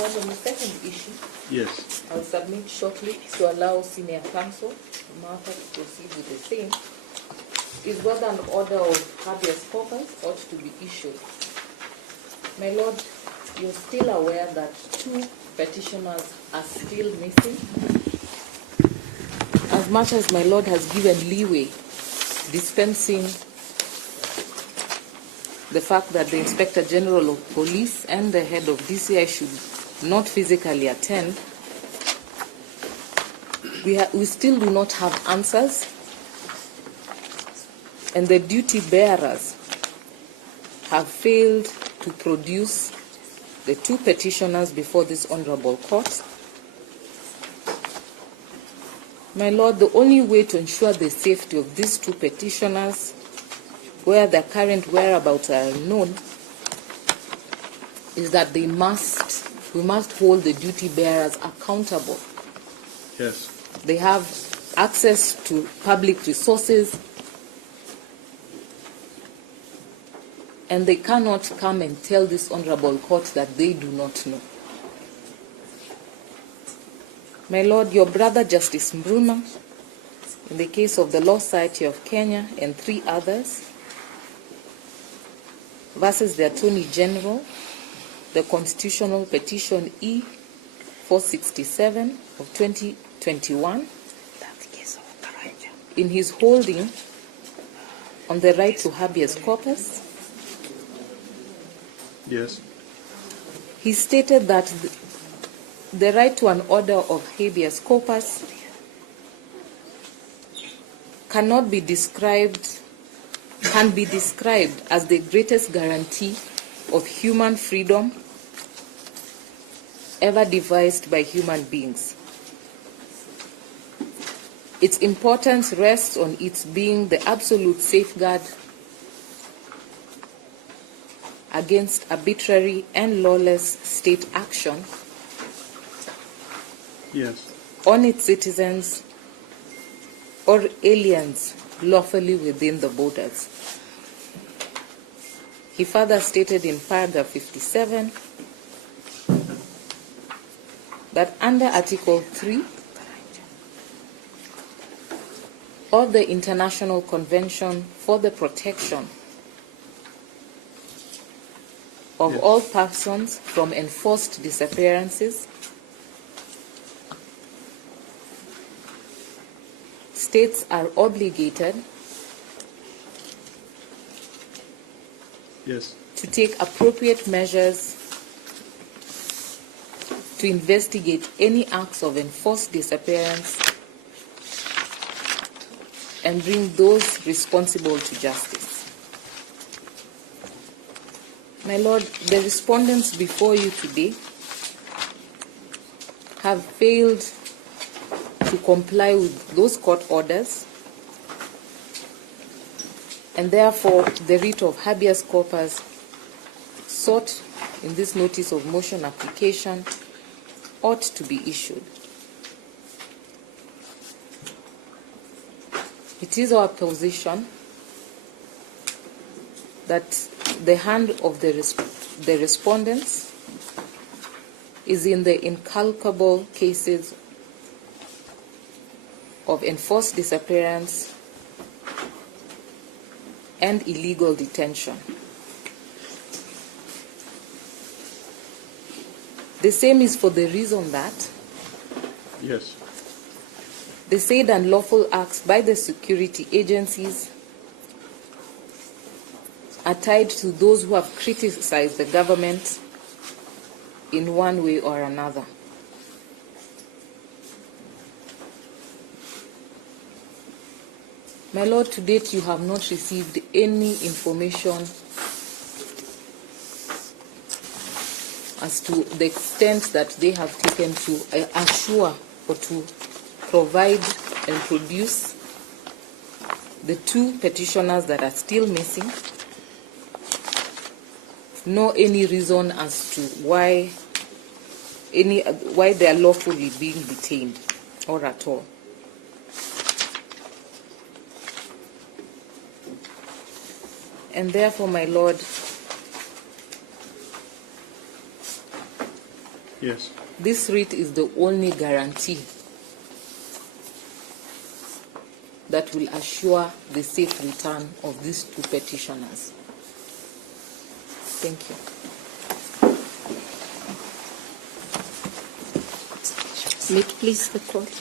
Lord, on the second issue, Yes. I'll submit shortly to allow senior counsel Martha to proceed with the same, is whether an order of habeas corpus ought to be issued. My Lord, you're still aware that 2 petitioners are still missing. As much as my Lord has given leeway, dispensing the fact that the Inspector General of Police and the head of DCI should not physically attend, we still do not have answers, and the duty bearers have failed to produce the 2 petitioners before this honorable court. My Lord, the only way to ensure the safety of these 2 petitioners, where their current whereabouts are unknown, is that we must hold the duty bearers accountable. Yes. They have access to public resources, and they cannot come and tell this honorable court that they do not know. My Lord, your brother Justice Mbruma, in the case of the Law Society of Kenya and 3 others, versus the Attorney General, the Constitutional Petition E-467 of 2021, in his holding on the right to habeas corpus, Yes. he stated that the right to an order of habeas corpus can be described as the greatest guarantee of human freedom ever devised by human beings. Its importance rests on its being the absolute safeguard against arbitrary and lawless state action Yes. on its citizens or aliens lawfully within the borders. He further stated in paragraph 57 that under Article 3 of the International Convention for the Protection of Yes. all persons from enforced disappearances, states are obligated Yes. to take appropriate measures to investigate any acts of enforced disappearance and bring those responsible to justice. My Lord, the respondents before you today have failed to comply with those court orders, and therefore the writ of habeas corpus sought in this notice of motion application ought to be issued. It is our position that the hand of the respondents is in the incalculable cases of enforced disappearance and illegal detention. The same is for the reason that Yes. the said unlawful acts by the security agencies are tied to those who have criticized the government in one way or another. My Lord, to date you have not received any information as to the extent that they have taken to assure or to provide and produce the 2 petitioners that are still missing, nor any reason as to why they are lawfully being detained, or at all. And therefore, my Lord, Yes. This writ is the only guarantee that will assure the safe return of these two petitioners. Thank you. May it please the court.